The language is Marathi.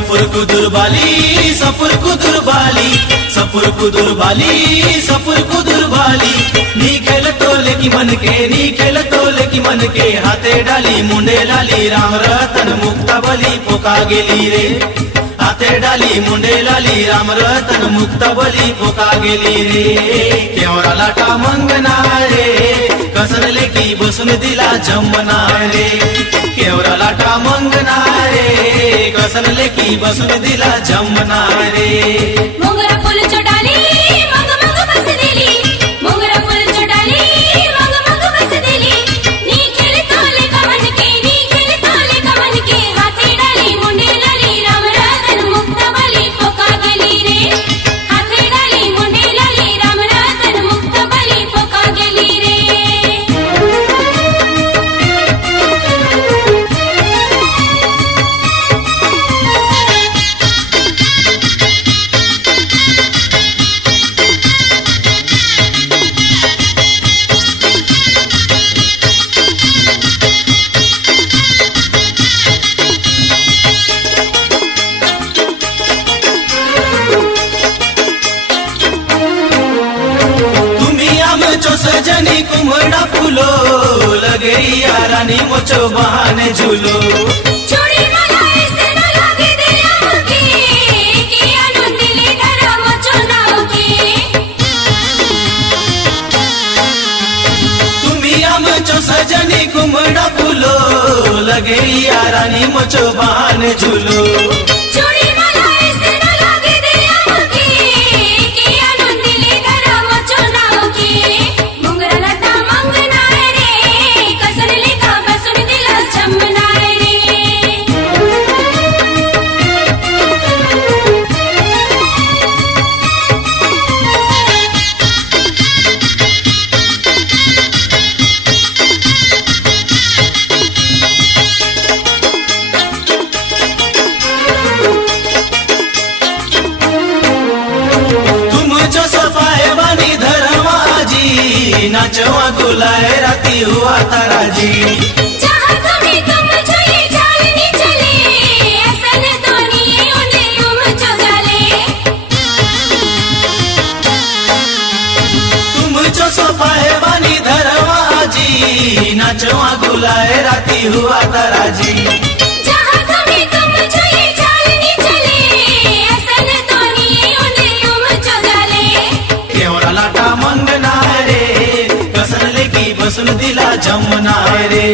सफुर कुदुरबाली सफुर कुदुरबाली सफुर कुदुरबाली सफुर कुदुरबाली नी खेल तोले की मन के नी खेल तोले की मन के हाथे डाली मुंडे लाली राम रतन मुक्ता बली पोका गेली रे हाथे डाली मुंडे लाली राम रतन मुक्ता बली पोका गेली रे केवरा लाटा मंगना रे कसरले की बसून दिला जमना रे केवरा लाटा मंगना रे कसरले की बसून दिला जमना रे मोगरा फुल चढाली मग मग बस दिली मोगरा फुल चढाली मग मग बस दिली नी खेल तोले का मन के नी खेल तोले का मन के हाथे डाली मुंडे लाली राम रतन मुक्ता बली पोका गेली रे हाथे डाली मुंडे लाली राम रतन मुक्ता बली पोका गेली रे सजनी कुमड़ा फूलो लगे यारानी मोचो बहाने झूलो चोरी मला ऐसे न लागे दिया मुके के आनंद ले धरा मोचो नाव के तुम्ही आमचो सजनी कुमड़ा फूलो लगे यारानी मोचो बहाने झूलो चोरी मला ऐसे न लागे दिया मुके के आनंद ले धरा मोचो नाव के मोगरा लाटा मंगना रे कसरले का बसून दिला जमना रे नाचवा गुलाए राती हुआ ताराजी जहाँ तुम्हें तुम चले चालनी चले असल तो नहीं उन्हें तुम जो जाले तुम जो सोफाए बानी धरवाजी नाचवा गुलाए राती हुआ ताराजी जहाँ तुम्हें तुम चले चालनी चले असल तो नहीं उन्हें तुम जो जाले केवरा लाटा मंगना रे कसरले की बसून दिला जमना रे